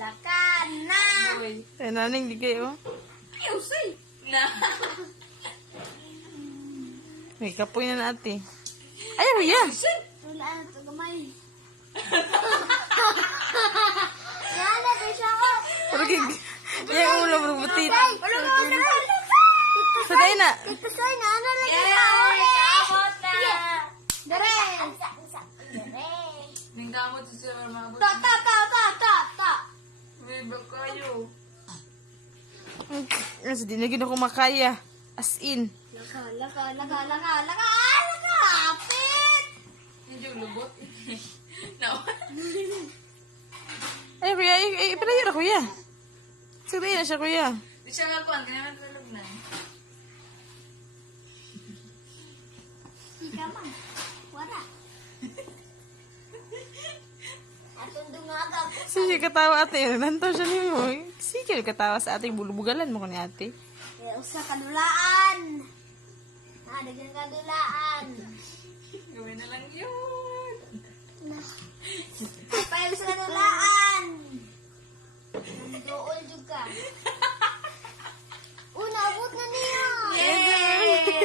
Lakan na. Eh, naning di kayo. Ayaw, say. Na. May kapoy na natin. Ayaw, ya. Wala na ito gamay. Yan na, siya ko. Pero kig... Yung ulo mabutit. Wala mo na. Saday na. Ito say na, ano lang yung tao. Kamot na. Dere. Ning kamot sa mga Ta. Biba kayo. Kasi di na gina ko makaya. As in. Laka. Apit. Hindi yung lubot. No. Ay, kuya. Ay, palayo na, kuya. Saday na siya, kuya. Di siya nga kuhan. Kanya matulog na. Ika man. Wala. Atong dungaga. Sige, katawa ate. Nanto siya niyo. Sige, katawa sa ate. Bulubugalan mo ko ni ate. Usa kadulaan. Dagan kadulaan. Gawin na lang yun. Papayaw sa kadulaan. Nandool juga.